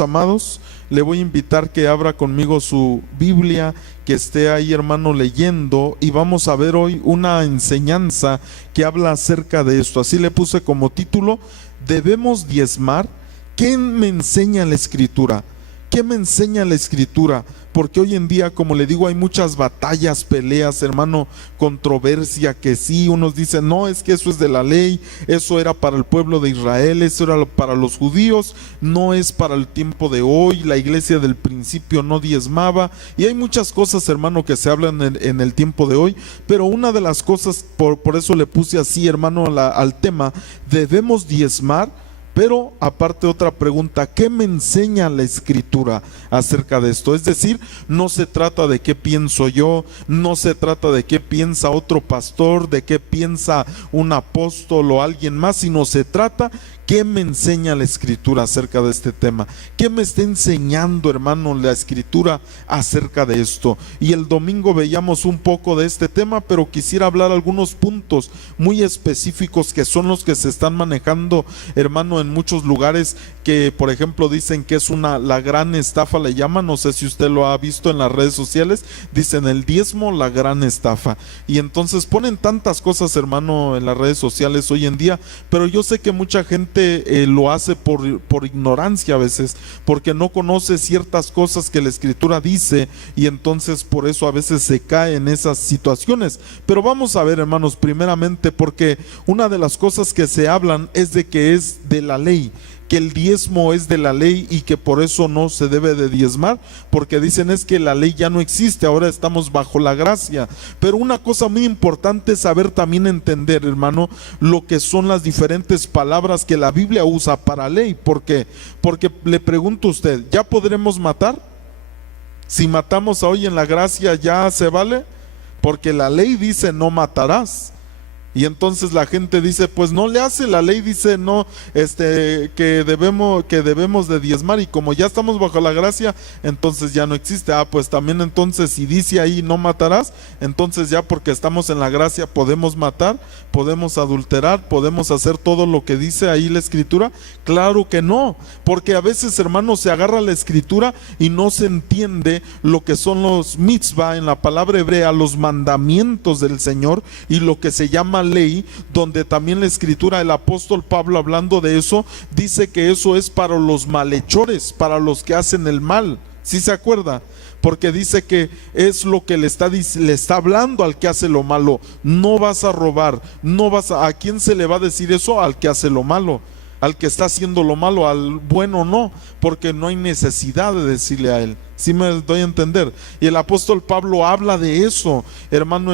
Amados, le voy a invitar que abra conmigo su Biblia, que esté ahí, hermano, leyendo, y vamos a ver hoy una enseñanza que habla acerca de esto. Así le puse como título: ¿debemos diezmar? ¿Qué me enseña la Escritura? ¿Qué me enseña la Escritura? Porque hoy en día, como le digo, hay muchas batallas, peleas, hermano, controversia, que sí, unos dicen, no, es que eso es de la ley, eso era para el pueblo de Israel, eso era para los judíos, no es para el tiempo de hoy, la iglesia del principio no diezmaba, y hay muchas cosas, hermano, que se hablan en el tiempo de hoy, pero una de las cosas, por eso le puse así, hermano, al tema, ¿debemos diezmar? Pero aparte, otra pregunta: ¿qué me enseña la Escritura acerca de esto? Es decir, no se trata de qué pienso yo, no se trata de qué piensa otro pastor, de qué piensa un apóstol o alguien más, sino se trata ¿qué me enseña la Escritura acerca de este tema? ¿Qué me está enseñando, hermano, la Escritura acerca de esto? Y el domingo veíamos un poco de este tema, pero quisiera hablar algunos puntos muy específicos que son los que se están manejando, hermano, en muchos lugares, que por ejemplo dicen que es la gran estafa, le llaman, no sé si usted lo ha visto en las redes sociales, dicen el diezmo, la gran estafa, y entonces ponen tantas cosas, hermano, en las redes sociales hoy en día, pero yo sé que mucha gente lo hace por ignorancia a veces, porque no conoce ciertas cosas que la Escritura dice, y entonces por eso a veces se cae en esas situaciones. Pero vamos a ver, hermanos, primeramente, porque una de las cosas que se hablan es de que es de la ley, que el diezmo es de la ley y que por eso no se debe de diezmar, porque dicen es que la ley ya no existe, ahora estamos bajo la gracia. Pero una cosa muy importante es saber también entender, hermano, lo que son las diferentes palabras que la Biblia usa para ley. Porque le pregunto a usted, ¿ya podremos matar? Si matamos hoy en la gracia, ¿ya se vale? Porque la ley dice no matarás. Y entonces la gente dice, pues no le hace, la ley dice no, que debemos de diezmar, y como ya estamos bajo la gracia, entonces ya no existe. Pues también entonces si dice ahí no matarás, entonces ya porque estamos en la gracia podemos matar, podemos adulterar, podemos hacer todo lo que dice ahí la Escritura. Claro que no, porque a veces, hermanos, se agarra la Escritura y no se entiende lo que son los mitzvah en la palabra hebrea, los mandamientos del Señor, y lo que se llama ley, donde también la Escritura, el apóstol Pablo, hablando de eso, dice que eso es para los malhechores, para los que hacen el mal. ¿Sí se acuerda? Porque dice que es lo que le está hablando al que hace lo malo. No vas a robar, ¿a quién se le va a decir eso? Al que hace lo malo, al que está haciendo lo malo. Al bueno no, porque no hay necesidad de decirle a él. ¿Sí me doy a entender? Y el apóstol Pablo habla de eso, hermano.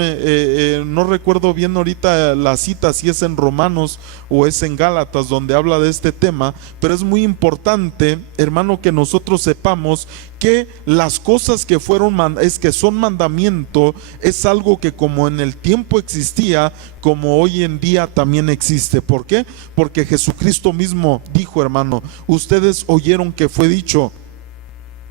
No recuerdo bien ahorita la cita, si es en Romanos o es en Gálatas, donde habla de este tema, pero es muy importante, hermano, que nosotros sepamos que las cosas que son mandamiento, es algo que como en el tiempo existía, como hoy en día también existe. ¿Por qué? Porque Jesucristo mismo dijo, hermano, ustedes oyeron que fue dicho,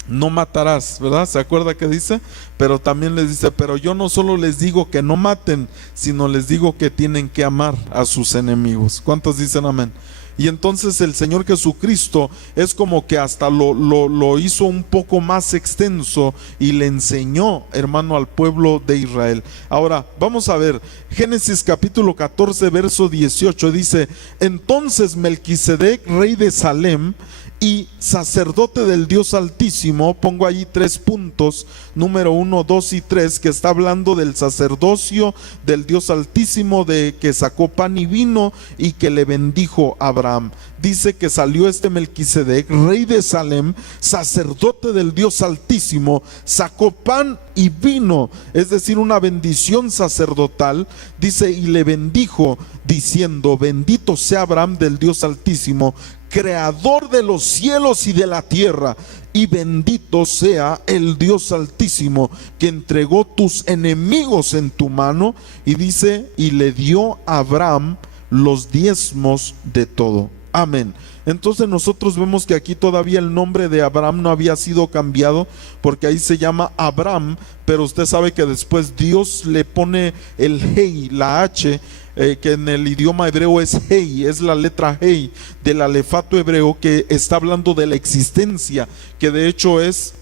no matarás, ¿verdad? ¿Se acuerda que dice? Pero también les dice, pero yo no solo les digo que no maten, sino les digo que tienen que amar a sus enemigos. ¿Cuántos dicen amén? Y entonces el Señor Jesucristo es como que hasta lo hizo un poco más extenso y le enseñó, hermano, al pueblo de Israel. Ahora vamos a ver Génesis capítulo 14 verso 18, dice: entonces Melquisedec, rey de Salem y sacerdote del Dios Altísimo, pongo allí 3 puntos, número 1, 2 y 3, que está hablando del sacerdocio del Dios Altísimo, de que sacó pan y vino y que le bendijo a Abraham. Dice que salió Melquisedec, rey de Salem, sacerdote del Dios Altísimo, sacó pan y vino, es decir, una bendición sacerdotal. Dice, y le bendijo diciendo: bendito sea Abraham del Dios Altísimo, creador de los cielos y de la tierra, y bendito sea el Dios Altísimo, que entregó tus enemigos en tu mano. Y dice, y le dio a Abraham los diezmos de todo. Amén. Entonces nosotros vemos que aquí todavía el nombre de Abraham no había sido cambiado, porque ahí se llama Abram, pero usted sabe que después Dios le pone el Hei, la H, que en el idioma hebreo es Hei, es la letra Hei del alefato hebreo, que está hablando de la existencia, que de hecho es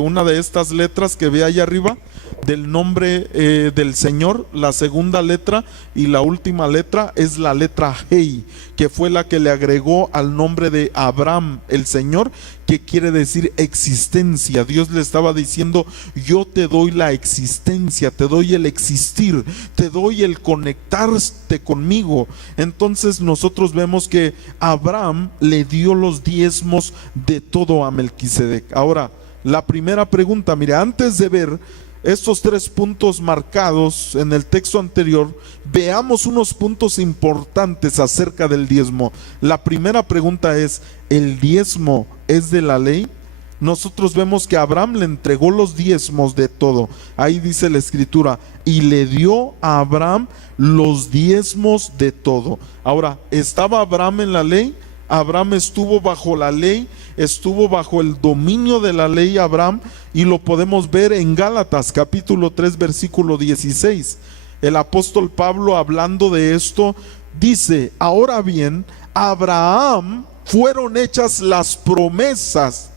una de estas letras que ve ahí arriba del nombre del Señor. La segunda letra y la última letra es la letra Hei, que fue la que le agregó al nombre de Abraham el Señor, que quiere decir existencia. Dios le estaba diciendo: yo te doy la existencia, te doy el existir, te doy el conectarte conmigo. Entonces nosotros vemos que Abraham le dio los diezmos de todo a Melquisedec. Ahora, la primera pregunta, mire, antes de ver estos 3 puntos marcados en el texto anterior, veamos unos puntos importantes acerca del diezmo. La primera pregunta es: ¿el diezmo es de la ley? Nosotros vemos que Abraham le entregó los diezmos de todo. Ahí dice la escritura: y le dio a Abraham los diezmos de todo. Ahora, ¿estaba Abraham en la ley? Abraham estuvo bajo la ley, estuvo bajo el dominio de la ley Abraham, y lo podemos ver en Gálatas capítulo 3 versículo 16. El apóstol Pablo, hablando de esto, dice: ahora bien, a Abraham fueron hechas las promesas,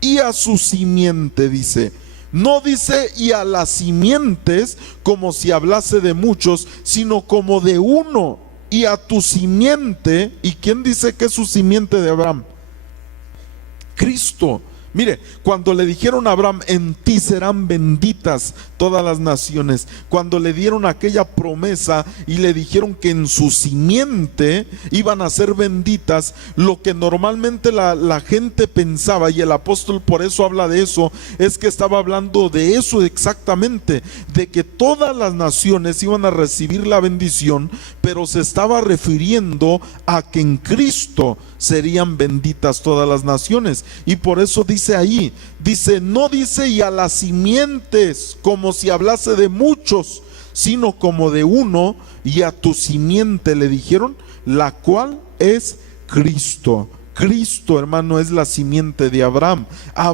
y a su simiente, dice. No dice y a las simientes como si hablase de muchos, sino como de uno, y a tu simiente. ¿Y quién dice que es su simiente de Abraham? Cristo. Mire, cuando le dijeron a Abraham: en ti serán benditas todas las naciones, cuando le dieron aquella promesa y le dijeron que en su simiente iban a ser benditas, lo que normalmente la gente pensaba, y el apóstol por eso habla de eso, es que estaba hablando de eso exactamente, de que todas las naciones iban a recibir la bendición, pero se estaba refiriendo a que en Cristo serían benditas todas las naciones. Y por eso dice ahí, dice, no dice y a las simientes como si hablase de muchos, sino como de uno, y a tu simiente le dijeron, la cual es Cristo. Cristo, hermano, es la simiente de Abraham. A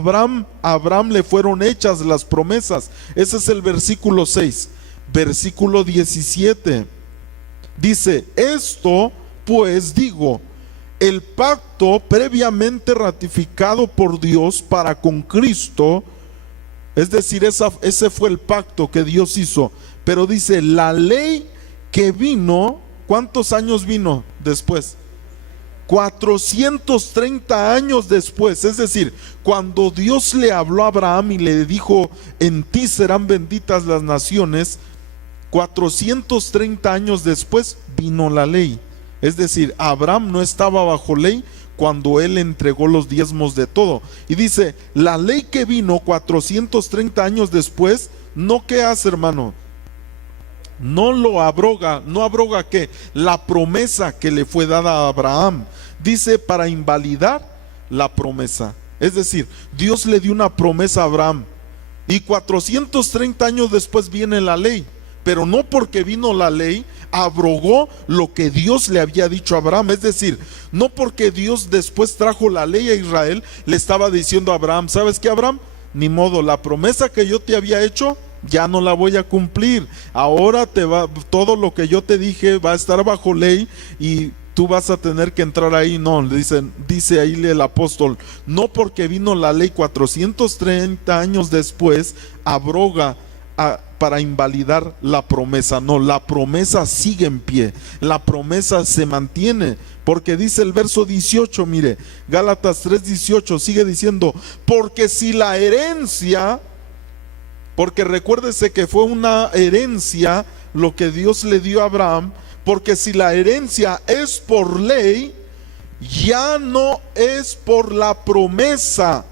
Abraham le fueron hechas las promesas. Ese es el versículo 6. Versículo 17 dice: esto pues digo, el pacto previamente ratificado por Dios para con Cristo, es decir, ese fue el pacto que Dios hizo. Pero dice, la ley que vino, ¿cuántos años vino después? 430 años después. Es decir, cuando Dios le habló a Abraham y le dijo: en ti serán benditas las naciones, 430 años después vino la ley. Es decir, Abraham no estaba bajo ley cuando él entregó los diezmos de todo. Y dice, la ley que vino 430 años después, ¿no qué hace, hermano? No lo abroga. ¿No abroga qué? La promesa que le fue dada a Abraham. Dice, para invalidar la promesa. Es decir, Dios le dio una promesa a Abraham, y 430 años después viene la ley. Pero no porque vino la ley abrogó lo que Dios le había dicho a Abraham. Es decir, no porque Dios después trajo la ley a Israel, le estaba diciendo a Abraham: ¿sabes qué, Abraham? Ni modo, la promesa que yo te había hecho ya no la voy a cumplir. Ahora todo lo que yo te dije va a estar bajo ley y tú vas a tener que entrar ahí. No, dice ahí el apóstol, no porque vino la ley 430 años después abroga para invalidar la promesa. No, la promesa sigue en pie, la promesa se mantiene, porque dice el verso 18, mire, Gálatas 3:18 sigue diciendo: porque si la herencia, porque recuérdese que fue una herencia lo que Dios le dio a Abraham, porque si la herencia es por ley, ya no es por la promesa,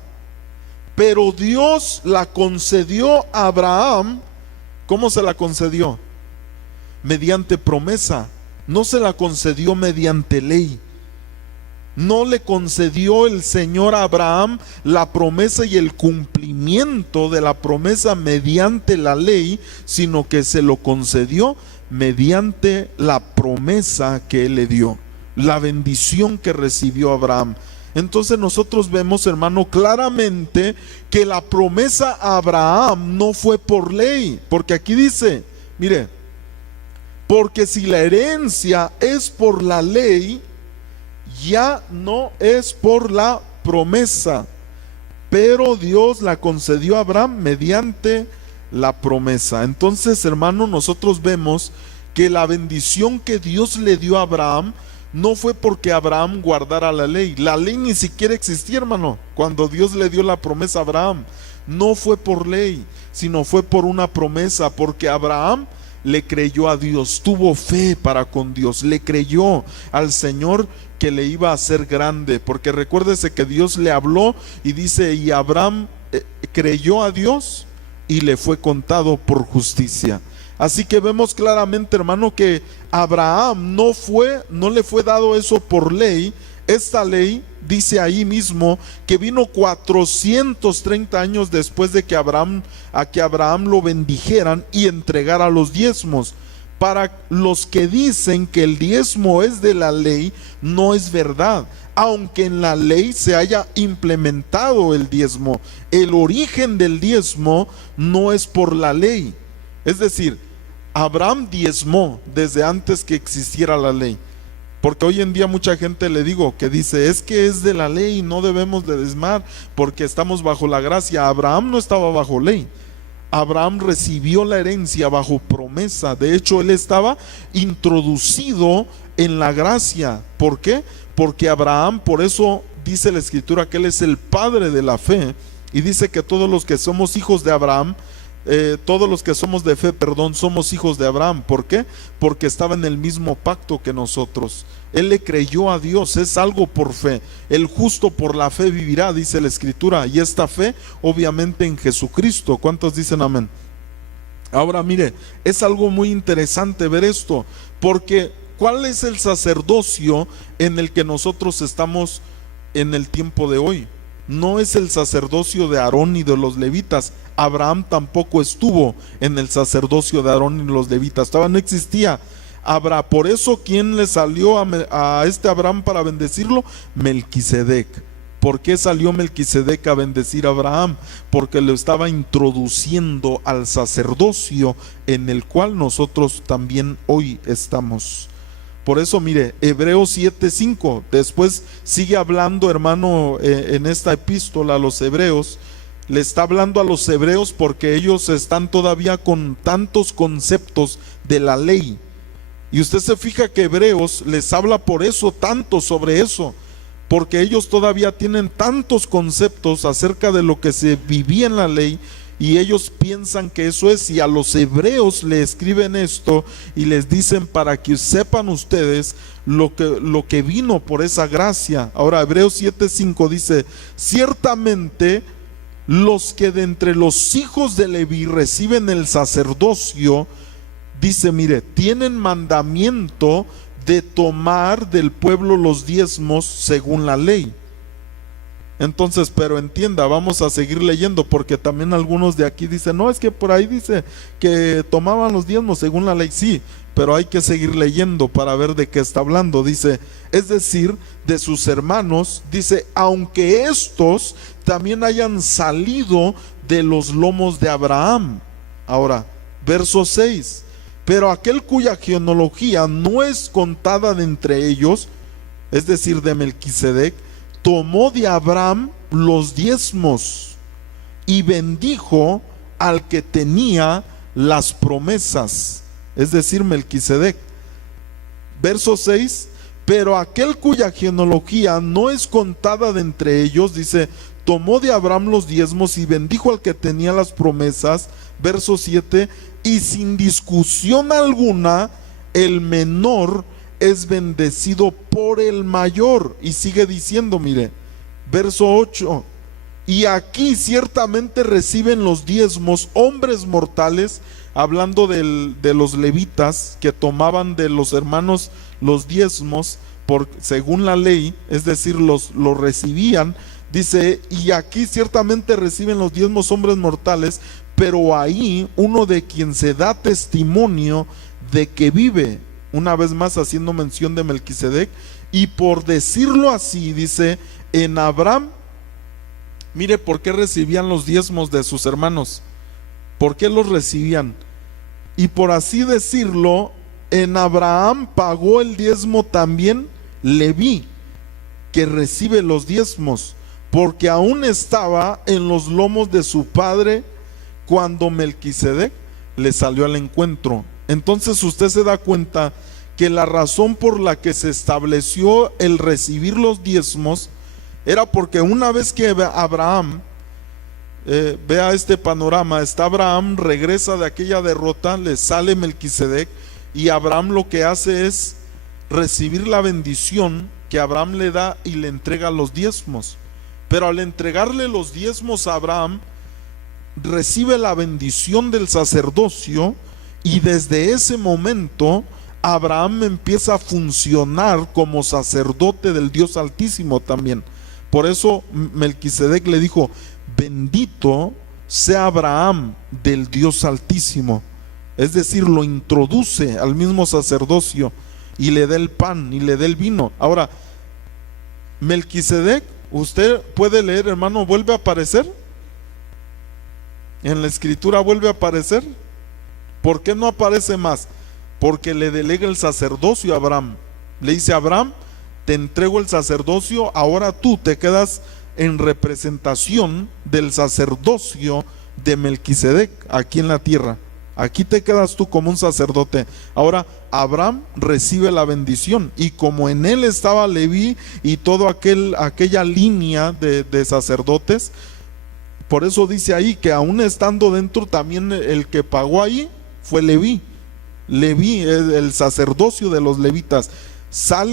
pero Dios la concedió a Abraham. ¿Cómo se la concedió? Mediante promesa. No se la concedió mediante ley. No le concedió el Señor a Abraham la promesa y el cumplimiento de la promesa mediante la ley, sino que se lo concedió mediante la promesa que Él le dio. la bendición que recibió Abraham. Entonces nosotros vemos, hermano, claramente que la promesa a Abraham no fue por ley, porque aquí dice, mire, porque si la herencia es por la ley, ya no es por la promesa, pero Dios la concedió a Abraham mediante la promesa. Entonces, hermano, nosotros vemos que la bendición que Dios le dio a Abraham no fue porque Abraham guardara la ley. La ley ni siquiera existía, hermano, cuando Dios le dio la promesa a Abraham. No fue por ley, sino fue por una promesa, porque Abraham le creyó a Dios, tuvo fe para con Dios, le creyó al Señor que le iba a hacer grande, porque recuérdese que Dios le habló y dice, y Abraham creyó a Dios y le fue contado por justicia. Así que vemos claramente, hermano, que Abraham no le fue dado eso por ley. Esta ley dice ahí mismo que vino 430 años después de que Abraham lo bendijeran y entregara los diezmos. Para los que dicen que el diezmo es de la ley, no es verdad. Aunque en la ley se haya implementado el diezmo, el origen del diezmo no es por la ley. Es decir, Abraham diezmó desde antes que existiera la ley. Porque hoy en día mucha gente, le digo, que dice, es que es de la ley y no debemos de diezmar porque estamos bajo la gracia. Abraham no estaba bajo ley. Abraham recibió la herencia bajo promesa. De hecho, él estaba introducido en la gracia. ¿Por qué? Porque Abraham, por eso dice la Escritura que él es el padre de la fe. Y dice que todos los que somos hijos de Abraham, todos los que somos de fe, somos hijos de Abraham. ¿Por qué? Porque estaba en el mismo pacto que nosotros. Él le creyó a Dios, es algo por fe. El justo por la fe vivirá, dice la Escritura. Y esta fe, obviamente, en Jesucristo. ¿Cuántos dicen amén? Ahora mire, es algo muy interesante ver esto, porque ¿cuál es el sacerdocio en el que nosotros estamos en el tiempo de hoy? No es el sacerdocio de Aarón y de los levitas. Abraham tampoco estuvo en el sacerdocio de Aarón y los levitas, no existía. Por eso, ¿quién le salió a este Abraham para bendecirlo? Melquisedec. ¿Por qué salió Melquisedec a bendecir a Abraham? Porque lo estaba introduciendo al sacerdocio en el cual nosotros también hoy estamos. Por eso, mire, Hebreos 7:5, después sigue hablando, hermano, en esta epístola a los hebreos. Le está hablando a los hebreos porque ellos están todavía con tantos conceptos de la ley. Y usted se fija que Hebreos les habla por eso tanto sobre eso, porque ellos todavía tienen tantos conceptos acerca de lo que se vivía en la ley, y ellos piensan que eso es, y a los hebreos le escriben esto y les dicen para que sepan ustedes lo que vino por esa gracia. Ahora Hebreos 7:5 dice, ciertamente los que de entre los hijos de Leví reciben el sacerdocio, dice, mire, tienen mandamiento de tomar del pueblo los diezmos según la ley. Entonces, pero entienda, vamos a seguir leyendo, porque también algunos de aquí dicen, no, es que por ahí dice que tomaban los diezmos según la ley. Sí, pero hay que seguir leyendo para ver de qué está hablando. Dice, es decir, de sus hermanos, dice, aunque estos también hayan salido de los lomos de Abraham. Ahora, verso 6, pero aquel cuya genealogía no es contada de entre ellos, es decir, de Melquisedec, tomó de Abraham los diezmos y bendijo al que tenía las promesas, es decir, Melquisedec. Verso 6, pero aquel cuya genealogía no es contada de entre ellos, dice, tomó de Abraham los diezmos y bendijo al que tenía las promesas. Verso 7, y sin discusión alguna, el menor es bendecido por el mayor. Y sigue diciendo, mire, verso 8, y aquí ciertamente reciben los diezmos hombres mortales, hablando de los levitas que tomaban de los hermanos los diezmos según la ley, es decir, los recibían. Dice, y aquí ciertamente reciben los diezmos hombres mortales, pero ahí uno de quien se da testimonio de que vive, una vez más haciendo mención de Melquisedec, Y por decirlo así, dice, en Abraham, mire por qué recibían los diezmos de sus hermanos, por qué los recibían. Y por así decirlo, en Abraham pagó el diezmo también Leví, que recibe los diezmos, porque aún estaba en los lomos de su padre cuando Melquisedec le salió al encuentro. Entonces usted se da cuenta que la razón por la que se estableció el recibir los diezmos era porque una vez que Abraham, vea este panorama, está Abraham, regresa de aquella derrota, le sale Melquisedec, y Abraham lo que hace es recibir la bendición que Abraham le da y le entrega los diezmos. Pero al entregarle los diezmos a Abraham, recibe la bendición del sacerdocio, y desde ese momento Abraham empieza a funcionar como sacerdote del Dios Altísimo también. Por eso Melquisedec le dijo: bendito sea Abraham del Dios Altísimo. Es decir, lo introduce al mismo sacerdocio y le da el pan y le da el vino. Ahora, Melquisedec, usted puede leer, hermano, vuelve a aparecer en la escritura, vuelve a aparecer. ¿Por qué no aparece más? Porque le delega el sacerdocio a Abraham. Le dice a Abraham: te entrego el sacerdocio, ahora tú te quedas en representación del sacerdocio de Melquisedec aquí en la tierra. Aquí te quedas tú como un sacerdote. Ahora Abraham recibe la bendición, y como en él estaba Leví y toda aquella línea de sacerdotes, por eso dice ahí que aún estando dentro, también el que pagó ahí fue Leví. Leví, el sacerdocio de los levitas.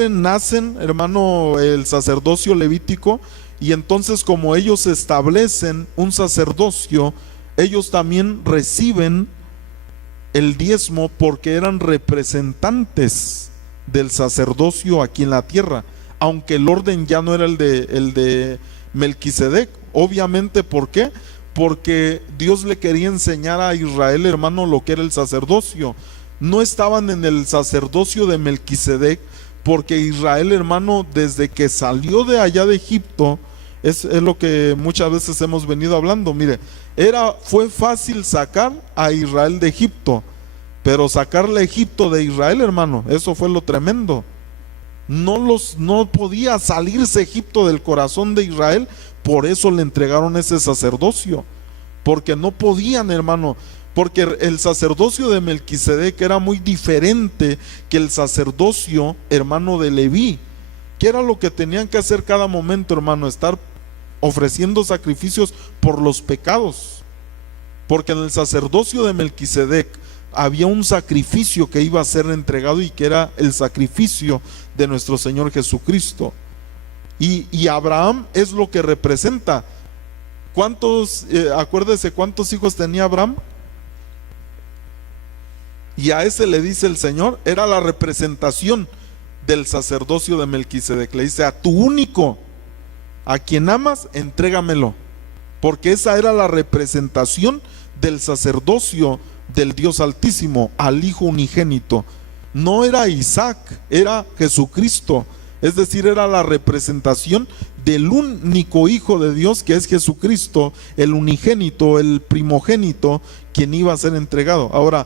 Nacen, hermano, el sacerdocio levítico, y entonces como ellos establecen un sacerdocio, ellos también reciben el diezmo porque eran representantes del sacerdocio aquí en la tierra, aunque el orden ya no era el de Melquisedec. Obviamente, ¿por qué? Porque Dios le quería enseñar a Israel, hermano, lo que era el sacerdocio. No estaban en el sacerdocio de Melquisedec porque Israel, hermano, desde que salió de allá de Egipto, es lo que muchas veces hemos venido hablando. Mire, fue fácil sacar a Israel de Egipto, pero sacarle a Egipto de Israel, hermano, eso fue lo tremendo. No podía salirse Egipto del corazón de Israel. Por eso le entregaron ese sacerdocio, porque no podían, hermano, porque el sacerdocio de Melquisedec era muy diferente que el sacerdocio, hermano, de Leví, que era lo que tenían que hacer cada momento, hermano, estar ofreciendo sacrificios por los pecados. Porque en el sacerdocio de Melquisedec había un sacrificio que iba a ser entregado, y que era el sacrificio de nuestro Señor Jesucristo. Y Abraham es lo que representa. Acuérdese cuántos hijos tenía Abraham, y a ese le dice el Señor, era la representación del sacerdocio de Melquisedec. Le dice: a tu único, a quien amas, entrégamelo, porque esa era la representación del sacerdocio del Dios Altísimo, al Hijo unigénito. No era Isaac, era Jesucristo. Es decir, era la representación del único Hijo de Dios, que es Jesucristo, el unigénito, el primogénito, quien iba a ser entregado. Ahora,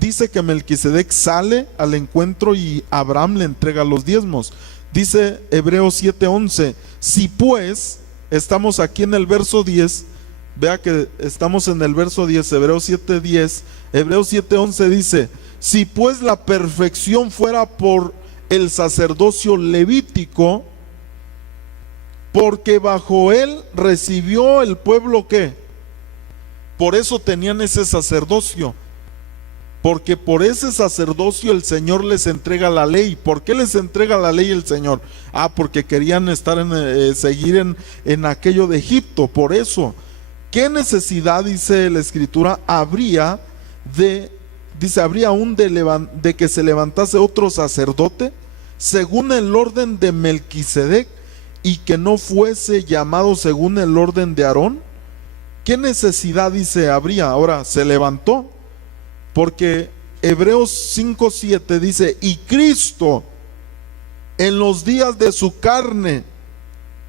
dice que Melquisedec sale al encuentro y Abraham le entrega los diezmos. Dice Hebreos 7:11, si pues, estamos aquí en el verso 10, vea que estamos en el verso 10, Hebreos 7:10, Hebreos 7:11 dice: si pues la perfección fuera por el sacerdocio levítico, porque bajo él recibió el pueblo, ¿qué? Por eso tenían ese sacerdocio, porque por ese sacerdocio el Señor les entrega la ley. ¿Por qué les entrega la ley el Señor? Porque querían seguir en aquello de Egipto. Por eso, ¿qué necesidad, dice la Escritura, habría aún de que se levantase otro sacerdote según el orden de Melquisedec, y que no fuese llamado según el orden de Aarón? ¿Qué necesidad, dice, habría? Ahora se levantó, porque Hebreos 5:7 dice: y Cristo en los días de su carne,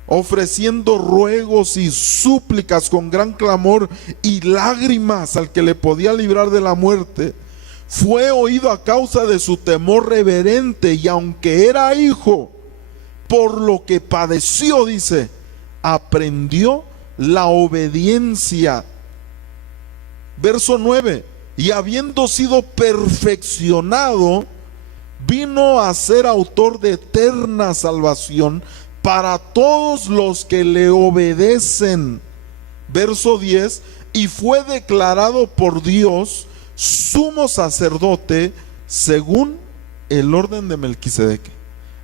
ofreciendo ruegos y súplicas con gran clamor y lágrimas al que le podía librar de la muerte, fue oído a causa de su temor reverente, y aunque era hijo, por lo que padeció, dice, aprendió la obediencia. Verso 9, y habiendo sido perfeccionado, vino a ser autor de eterna salvación para todos los que le obedecen. Verso 10, y fue declarado por Dios sumo sacerdote según el orden de Melquisedec.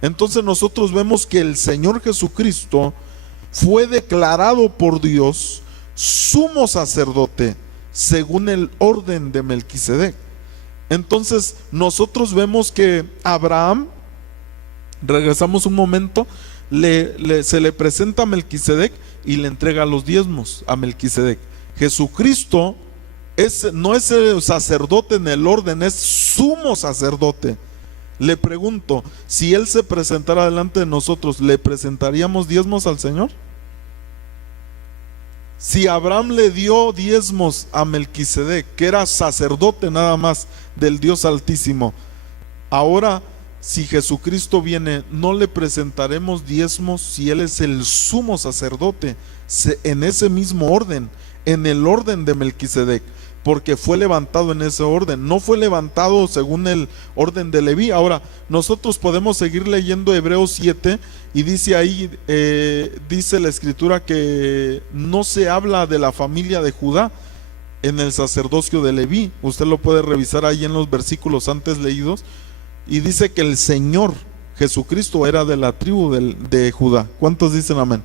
Entonces nosotros vemos que el Señor Jesucristo fue declarado por Dios sumo sacerdote según el orden de Melquisedec. Entonces nosotros vemos que Abraham, regresamos un momento, se le presenta a Melquisedec y le entrega los diezmos a Melquisedec. Jesucristo no es el sacerdote en el orden, es sumo sacerdote. Le pregunto, si él se presentara delante de nosotros, ¿le presentaríamos diezmos al Señor? Si Abraham le dio diezmos a Melquisedec, que era sacerdote nada más del Dios Altísimo, ahora si Jesucristo viene, ¿no le presentaremos diezmos si él es el sumo sacerdote en ese mismo orden, en el orden de Melquisedec? Porque fue levantado en ese orden, no fue levantado según el orden de Leví. Ahora, nosotros podemos seguir leyendo Hebreos 7 y dice ahí, dice la escritura que no se habla de la familia de Judá en el sacerdocio de Leví. Usted lo puede revisar ahí en los versículos antes leídos, y dice que el Señor Jesucristo era de la tribu de Judá. ¿Cuántos dicen amén?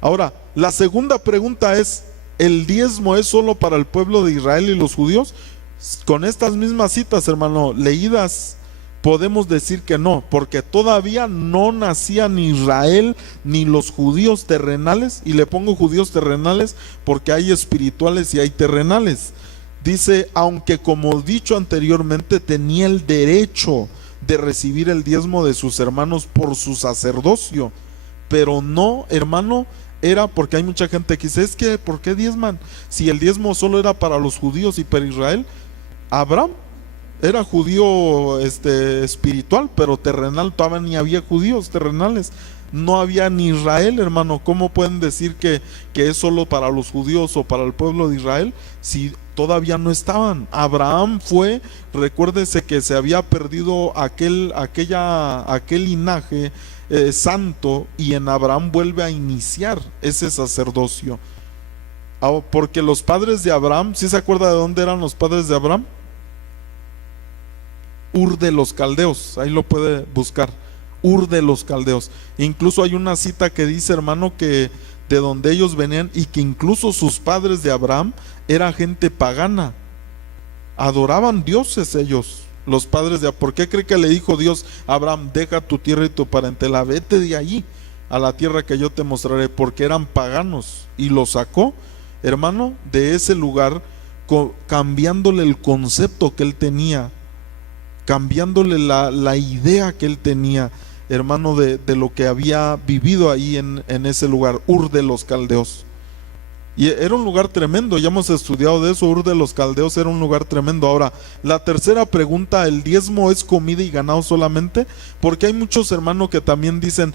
Ahora, la segunda pregunta es, ¿el diezmo es solo para el pueblo de Israel y los judíos? Con estas mismas citas, hermano, leídas, podemos decir que no, porque todavía no nacían ni Israel ni los judíos terrenales, y le pongo judíos terrenales porque hay espirituales y hay terrenales. Dice, aunque como dicho anteriormente, tenía el derecho de recibir el diezmo de sus hermanos por su sacerdocio, pero no, hermano, era porque hay mucha gente que dice, es que ¿por qué diezman? Si el diezmo solo era para los judíos y para Israel. Abraham era judío espiritual, pero terrenal todavía ni había judíos terrenales, no había ni Israel, hermano. ¿Cómo pueden decir que es solo para los judíos o para el pueblo de Israel si todavía no estaban? Abraham fue, recuérdese que se había perdido aquel linaje santo, y en Abraham vuelve a iniciar ese sacerdocio. Porque los padres de Abraham, ¿sí se acuerda de dónde eran los padres de Abraham? Ur de los Caldeos, ahí lo puede buscar, Ur de los Caldeos. Incluso hay una cita que dice, hermano, que de donde ellos venían, y que incluso sus padres de Abraham eran gente pagana, adoraban dioses ellos, los padres de Abraham. ¿Por qué cree que le dijo Dios a Abraham, deja tu tierra y tu parentela, vete de allí a la tierra que yo te mostraré? Porque eran paganos, y los sacó, hermano, de ese lugar, cambiándole el concepto que él tenía, cambiándole la idea que él tenía, hermano, de lo que había vivido ahí en ese lugar, Ur de los Caldeos. Y era un lugar tremendo, ya hemos estudiado de eso. Ur de los Caldeos era un lugar tremendo. Ahora, la tercera pregunta, ¿el diezmo es comida y ganado solamente? Porque hay muchos hermanos que también dicen,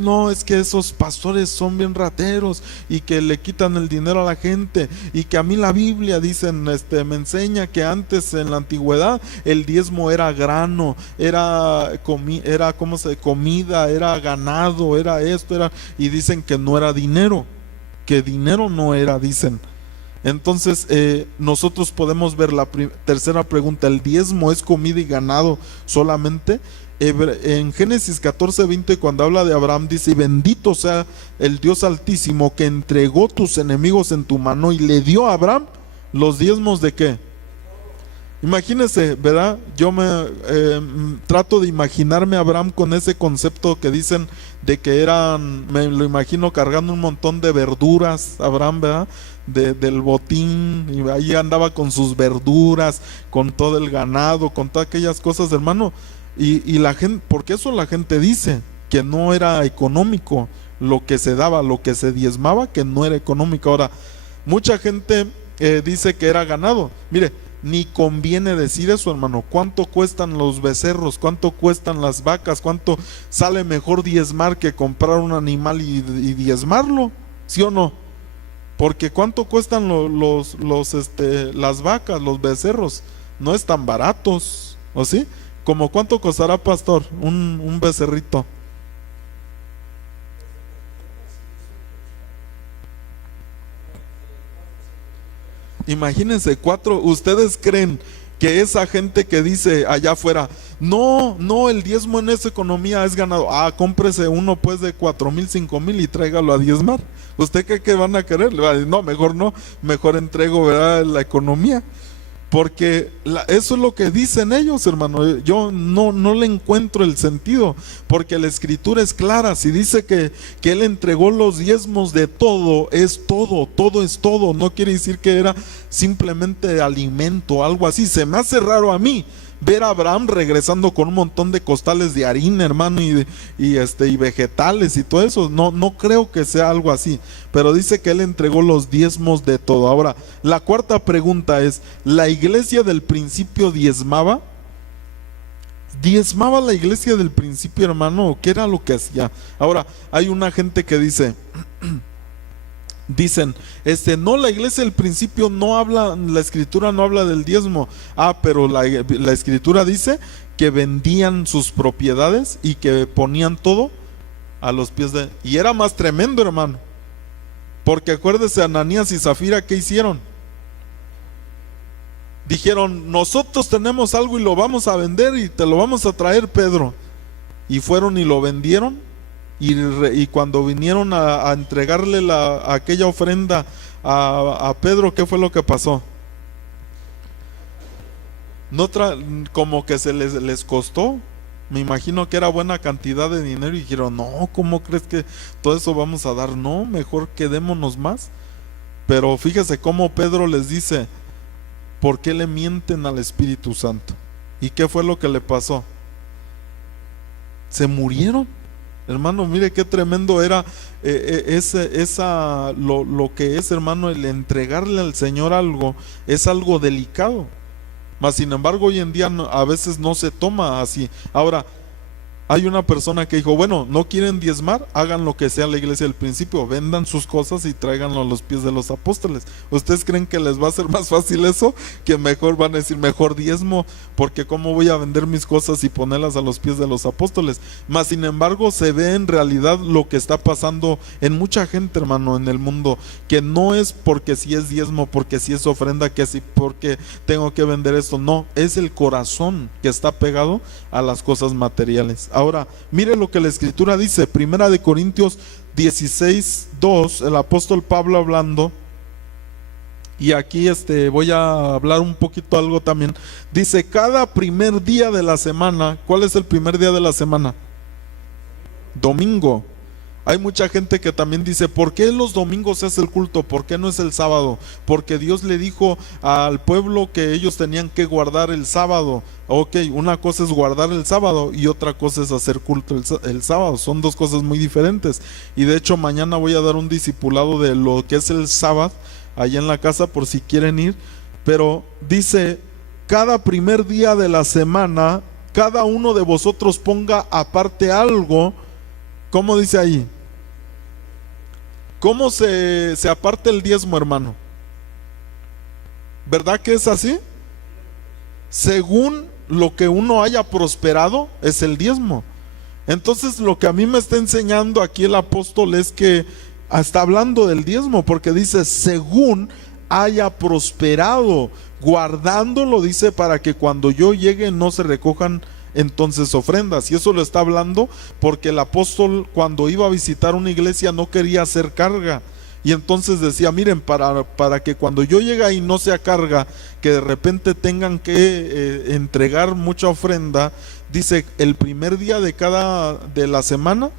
no, es que esos pastores son bien rateros y que le quitan el dinero a la gente, y que a mí la Biblia, dicen, me enseña que antes en la antigüedad el diezmo era grano, era comida, era ganado, era esto, y dicen que no era dinero, que dinero no era, dicen. Entonces nosotros podemos ver la tercera pregunta, ¿el diezmo es comida y ganado solamente? En Génesis 14:20, cuando habla de Abraham, dice, bendito sea el Dios Altísimo, que entregó tus enemigos en tu mano, y le dio a Abraham los diezmos de ¿qué? Imagínense, ¿verdad? Yo trato de imaginarme a Abraham con ese concepto que dicen de que me lo imagino cargando un montón de verduras, Abraham, ¿verdad? Del botín, y ahí andaba con sus verduras, con todo el ganado, con todas aquellas cosas, hermano. Y la gente, porque eso la gente dice, que no era económico lo que se daba, lo que se diezmaba, que no era económico. Ahora, mucha gente dice que era ganado. Mire, ni conviene decir eso, hermano. ¿Cuánto cuestan los becerros? ¿Cuánto cuestan las vacas? ¿Cuánto sale mejor diezmar que comprar un animal y diezmarlo? ¿Sí o no? Porque ¿cuánto cuestan las vacas, los becerros? No están baratos, ¿o sí? ¿Como cuánto costará, pastor, un becerrito? Imagínense, ¿ustedes creen que esa gente que dice allá afuera, no, no, el diezmo en esa economía es ganado? Ah, cómprese uno pues de 4,000, 5,000 y tráigalo a diezmar. ¿Usted cree que van a querer? Le va a decir, no, mejor no, mejor entrego, ¿verdad?, la economía. Porque eso es lo que dicen ellos, hermano. Yo no le encuentro el sentido, porque la escritura es clara. Si dice que él entregó los diezmos de todo, es todo, todo es todo. No quiere decir que era simplemente alimento, algo así. Se me hace raro a mí ver a Abraham regresando con un montón de costales de harina, hermano, y vegetales y todo eso. No creo que sea algo así, pero dice que él entregó los diezmos de todo. Ahora, la cuarta pregunta es, ¿la iglesia del principio diezmaba? ¿Diezmaba la iglesia del principio, hermano? ¿Qué era lo que hacía? Ahora, hay una gente que dicen, no, la iglesia del principio no habla, la escritura no habla del diezmo. Ah, pero la escritura dice que vendían sus propiedades y que ponían todo a los pies de... Y era más tremendo, hermano, porque acuérdese, Ananías y Zafira, ¿qué hicieron? Dijeron, nosotros tenemos algo y lo vamos a vender y te lo vamos a traer, Pedro. Y fueron y lo vendieron. Y cuando vinieron a entregarle aquella ofrenda a Pedro, ¿qué fue lo que pasó? Como que se les costó. Me imagino que era buena cantidad de dinero y dijeron, no, ¿cómo crees que todo eso vamos a dar? No, mejor quedémonos más. Pero fíjese cómo Pedro les dice, ¿por qué le mienten al Espíritu Santo? ¿Y qué fue lo que le pasó? Se murieron. Hermano, mire qué tremendo era lo que es, hermano, el entregarle al Señor algo, es algo delicado. Mas sin embargo, hoy en día a veces no se toma así. Ahora, hay una persona que dijo, bueno, no quieren diezmar, hagan lo que sea la iglesia del principio, vendan sus cosas y tráiganlo a los pies de los apóstoles. ¿Ustedes creen que les va a ser más fácil eso? Que mejor van a decir, mejor diezmo, porque cómo voy a vender mis cosas y ponerlas a los pies de los apóstoles. Mas sin embargo se ve en realidad lo que está pasando en mucha gente, hermano, en el mundo, que no es porque si es diezmo, porque si es ofrenda, que si porque tengo que vender esto, no, es el corazón que está pegado a las cosas materiales. Ahora, mire lo que la escritura dice, 1 Corintios 16:2, el apóstol Pablo hablando, y aquí voy a hablar un poquito algo también. Dice, cada primer día de la semana, ¿cuál es el primer día de la semana? Domingo. Hay mucha gente que también dice, ¿por qué los domingos se hace el culto? ¿Por qué no es el sábado? Porque Dios le dijo al pueblo que ellos tenían que guardar el sábado. Ok, una cosa es guardar el sábado y otra cosa es hacer culto el sábado. Son dos cosas muy diferentes. Y de hecho mañana voy a dar un discipulado de lo que es el sábado allá en la casa por si quieren ir. Pero dice, cada primer día de la semana, cada uno de vosotros ponga aparte algo. ¿Cómo dice ahí? ¿Cómo se aparta el diezmo, hermano? ¿Verdad que es así? Según lo que uno haya prosperado, es el diezmo. Entonces lo que a mí me está enseñando aquí el apóstol es que está hablando del diezmo, porque dice, según haya prosperado, guardándolo, dice, para que cuando yo llegue no se recojan entonces ofrendas. Y eso lo está hablando porque el apóstol, cuando iba a visitar una iglesia, no quería hacer carga, y entonces decía, miren, para que cuando yo llegue ahí no sea carga, que de repente tengan que entregar mucha ofrenda, dice, el primer día de la semana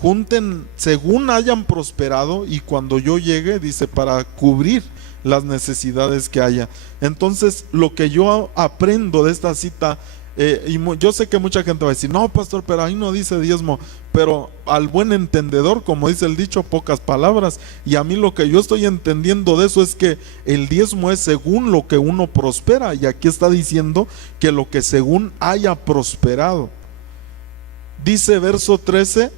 junten según hayan prosperado, y cuando yo llegue, dice, para cubrir las necesidades que haya. Entonces lo que yo aprendo de esta cita yo sé que mucha gente va a decir, no, pastor, pero ahí no dice diezmo, pero al buen entendedor, como dice el dicho, pocas palabras. Y a mí lo que yo estoy entendiendo de eso es que el diezmo es según lo que uno prospera, y aquí está diciendo que lo que según haya prosperado. Dice verso 13,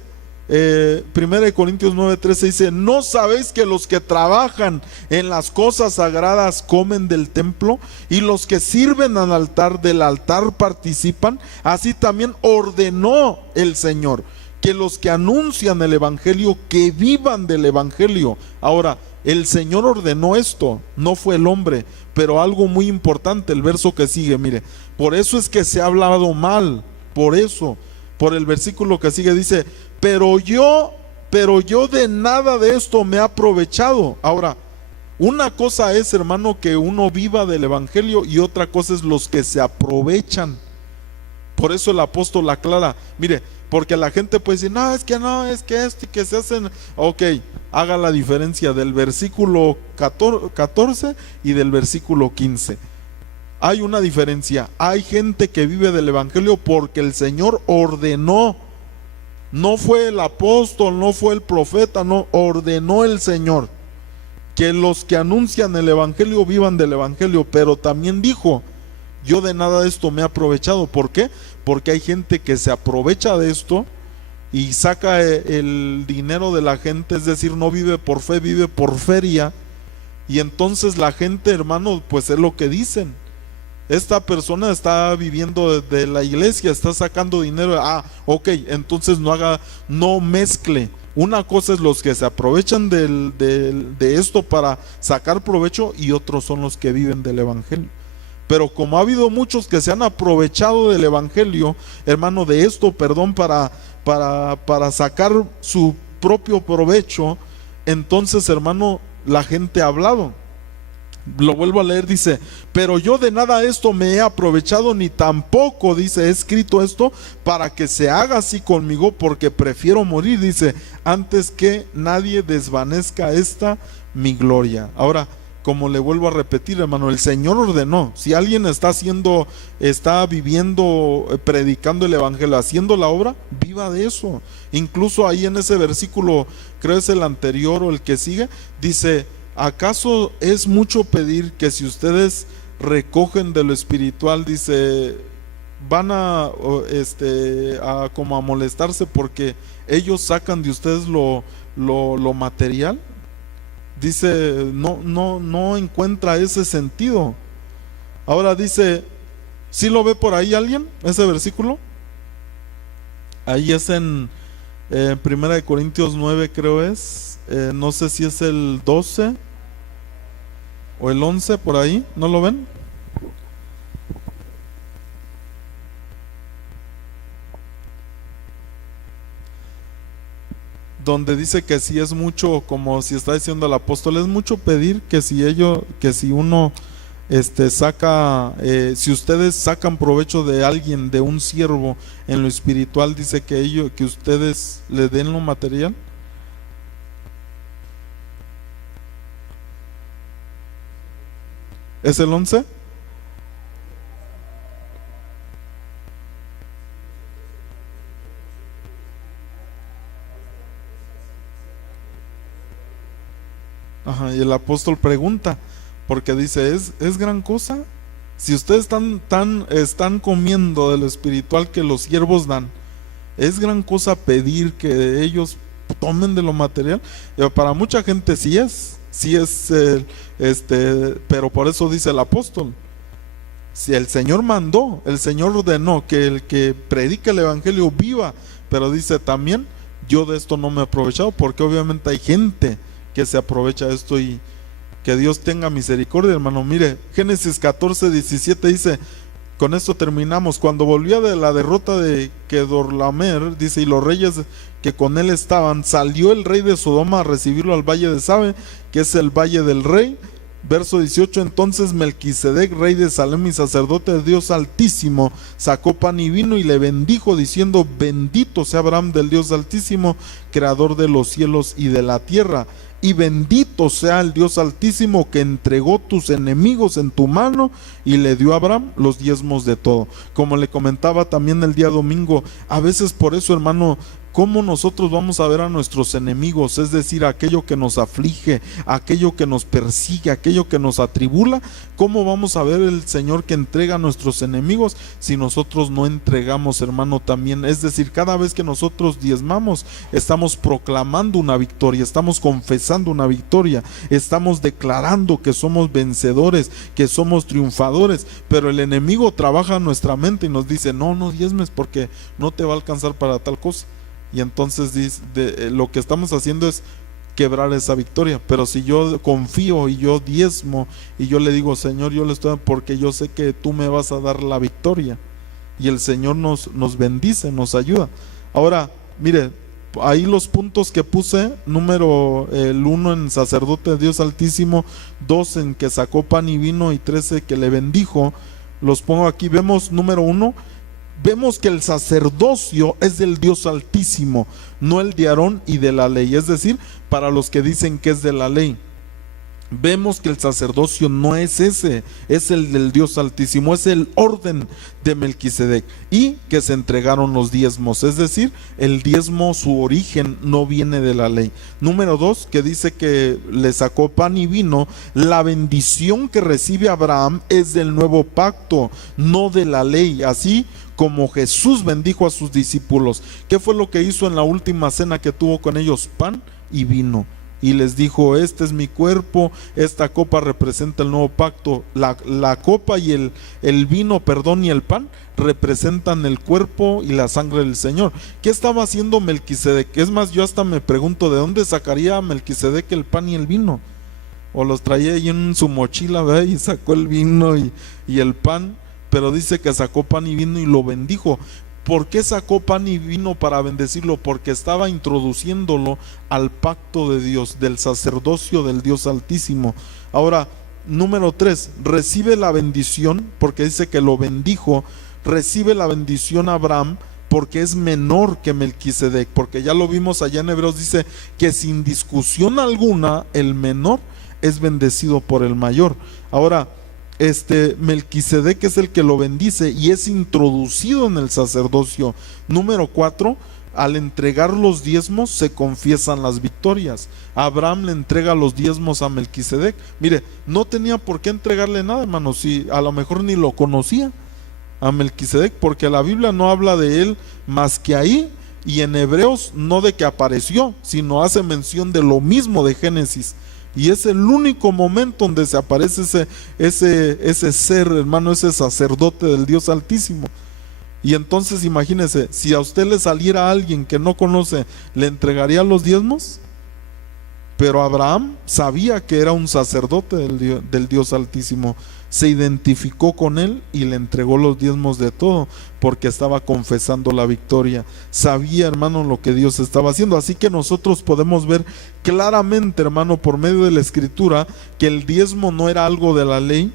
1 Corintios 9:13 dice, ¿no sabéis que los que trabajan en las cosas sagradas comen del templo, y los que sirven al altar del altar participan? Así también ordenó el Señor que los que anuncian el evangelio que vivan del evangelio. Ahora, el Señor ordenó esto, no fue el hombre. Pero algo muy importante, el verso que sigue, mire, por eso es que se ha hablado mal, por eso, por el versículo que sigue dice, pero yo de nada de esto me he aprovechado. Ahora, una cosa es, hermano, que uno viva del evangelio, y otra cosa es los que se aprovechan. Por eso el apóstol aclara, mire, porque la gente puede decir, no, es que esto y que se hacen. Ok, haga la diferencia del versículo 14 y del versículo 15. Hay una diferencia. Hay gente que vive del evangelio porque el Señor ordenó. No fue el apóstol, no fue el profeta, no, ordenó el Señor que los que anuncian el evangelio vivan del evangelio. Pero también dijo, yo de nada de esto me he aprovechado. ¿Por qué? Porque hay gente que se aprovecha de esto y saca el dinero de la gente, es decir, no vive por fe, vive por feria. Y entonces la gente, hermano, pues es lo que dicen, esta persona está viviendo de la iglesia, está sacando dinero. Ok, entonces no mezcle. Una cosa es los que se aprovechan de esto para sacar provecho, y otros son los que viven del evangelio. Pero como ha habido muchos que se han aprovechado del evangelio, hermano, de esto, para sacar su propio provecho, entonces, hermano, la gente ha hablado. Lo vuelvo a leer, dice, pero yo de nada esto me he aprovechado, ni tampoco, dice, he escrito esto para que se haga así conmigo, porque prefiero morir, dice, antes que nadie desvanezca esta mi gloria. Ahora, como le vuelvo a repetir, hermano, el Señor ordenó. Si alguien está viviendo, predicando el evangelio, haciendo la obra, viva de eso. Incluso ahí en ese versículo, creo es el anterior o el que sigue, dice, ¿acaso es mucho pedir que si ustedes recogen de lo espiritual, dice, van a como a molestarse porque ellos sacan de ustedes lo material? Dice, no encuentra ese sentido. Ahora dice, ¿sí lo ve por ahí alguien, ese versículo? Ahí es en 1 Corintios 9, creo es. No sé si es el 12 o el 11, por ahí, ¿no lo ven? Donde dice que si es mucho, como si está diciendo el apóstol, es mucho pedir que si uno saca, si ustedes sacan provecho de alguien, de un siervo en lo espiritual, dice que ustedes le den lo material. ¿Es el 11? Ajá, y el apóstol pregunta, porque dice, ¿es gran cosa? Si ustedes están comiendo de lo espiritual que los siervos dan, ¿es gran cosa pedir que ellos tomen de lo material? Para mucha gente sí es, pero por eso dice el apóstol, si el Señor mandó, el Señor ordenó que el que predica el evangelio viva, pero dice también, yo de esto no me he aprovechado, porque obviamente hay gente que se aprovecha de esto, y que Dios tenga misericordia, hermano. Mire, Génesis 14:17 dice, con esto terminamos, cuando volvía de la derrota de Kedorlaomer, dice, y los reyes que con él estaban, salió el rey de Sodoma a recibirlo al valle de Sabe, que es el valle del rey. Verso 18, entonces Melquisedec, rey de Salem y sacerdote de Dios Altísimo, sacó pan y vino y le bendijo, diciendo, bendito sea Abraham del Dios Altísimo, creador de los cielos y de la tierra. y bendito sea el Dios Altísimo que entregó tus enemigos en tu mano y le dio a Abraham los diezmos de todo. Como le comentaba también el día domingo, a veces por eso, hermano, ¿cómo nosotros vamos a ver a nuestros enemigos? Es decir, aquello que nos aflige, aquello que nos persigue, aquello que nos atribula. ¿Cómo vamos a ver el Señor que entrega a nuestros enemigos si nosotros no entregamos, hermano, también? Es decir, cada vez que nosotros diezmamos, estamos proclamando una victoria, estamos confesando una victoria, estamos declarando que somos vencedores, que somos triunfadores. Pero el enemigo trabaja en nuestra mente y nos dice: no, no diezmes porque no te va a alcanzar para tal cosa. Y entonces lo que estamos haciendo es quebrar esa victoria. Pero si yo confío y yo diezmo y yo le digo: Señor, yo le estoy dando porque yo sé que tú me vas a dar la victoria, y el Señor nos bendice, nos ayuda. Ahora, mire, ahí los puntos que puse: número el 1 en sacerdote de Dios Altísimo, 2 en que sacó pan y vino, y 13 que le bendijo. Los pongo aquí. Vemos, número 1, vemos que el sacerdocio es del Dios Altísimo, no el de Aarón y de la ley. Es decir, para los que dicen que es de la ley, vemos que el sacerdocio no es ese, es el del Dios Altísimo, es el orden de Melquisedec, y que se entregaron los diezmos. Es decir, el diezmo, su origen no viene de la ley. Número 2, que dice que le sacó pan y vino. La bendición que recibe Abraham es del nuevo pacto, no de la ley. Así como Jesús bendijo a sus discípulos. ¿Qué fue lo que hizo en la última cena que tuvo con ellos? Pan y vino. Y les dijo: este es mi cuerpo. Esta copa representa el nuevo pacto. La copa y el vino, perdón, y el pan representan el cuerpo y la sangre del Señor. ¿Qué estaba haciendo Melquisedec? Es más, yo hasta me pregunto: ¿de dónde sacaría Melquisedec el pan y el vino? O los traía ahí en su mochila, ¿verdad? Y sacó el vino y el pan. Pero dice que sacó pan y vino y lo bendijo. ¿Por qué sacó pan y vino para bendecirlo? Porque estaba introduciéndolo al pacto de Dios, del sacerdocio del Dios Altísimo. Ahora, número 3, recibe la bendición, porque dice que lo bendijo. Recibe la bendición Abraham porque es menor que Melquisedec, porque ya lo vimos allá en Hebreos, dice que sin discusión alguna el menor es bendecido por el mayor. Ahora, Melquisedec es el que lo bendice y es introducido en el sacerdocio. Número 4, al entregar los diezmos se confiesan las victorias. Abraham le entrega los diezmos a Melquisedec. Mire, no tenía por qué entregarle nada, hermano, si a lo mejor ni lo conocía a Melquisedec, porque la Biblia no habla de él más que ahí, y en Hebreos no de que apareció, sino hace mención de lo mismo de Génesis. Y es el único momento donde se aparece ese ser, hermano, ese sacerdote del Dios Altísimo. Y entonces imagínese, si a usted le saliera alguien que no conoce, ¿le entregaría los diezmos? Pero Abraham sabía que era un sacerdote del Dios Altísimo. Se identificó con él y le entregó los diezmos de todo, porque estaba confesando la victoria. Sabía, hermano, lo que Dios estaba haciendo. Así que nosotros podemos ver claramente, hermano, por medio de la Escritura, que el diezmo no era algo de la ley,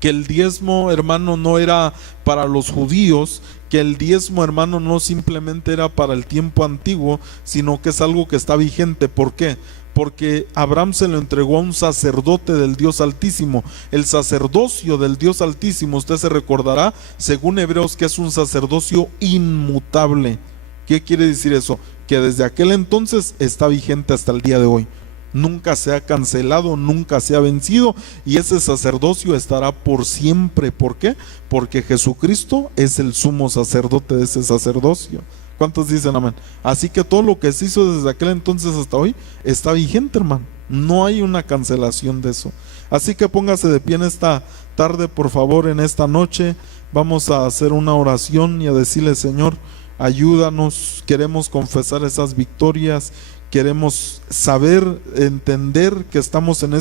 que el diezmo, hermano, no era para los judíos, que el diezmo, hermano, no simplemente era para el tiempo antiguo, sino que es algo que está vigente. ¿Por qué? Porque Abraham se lo entregó a un sacerdote del Dios Altísimo. El sacerdocio del Dios Altísimo, usted se recordará, según Hebreos, que es un sacerdocio inmutable. ¿Qué quiere decir eso? Que desde aquel entonces está vigente hasta el día de hoy. Nunca se ha cancelado, nunca se ha vencido, y ese sacerdocio estará por siempre. ¿Por qué? Porque Jesucristo es el sumo sacerdote de ese sacerdocio. ¿Cuántos dicen amén? Así que todo lo que se hizo desde aquel entonces hasta hoy está vigente, hermano. No hay una cancelación de eso. Así que póngase de pie en esta tarde, por favor, en esta noche. Vamos a hacer una oración y a decirle: Señor, ayúdanos. Queremos confesar esas victorias. Queremos saber, entender que estamos en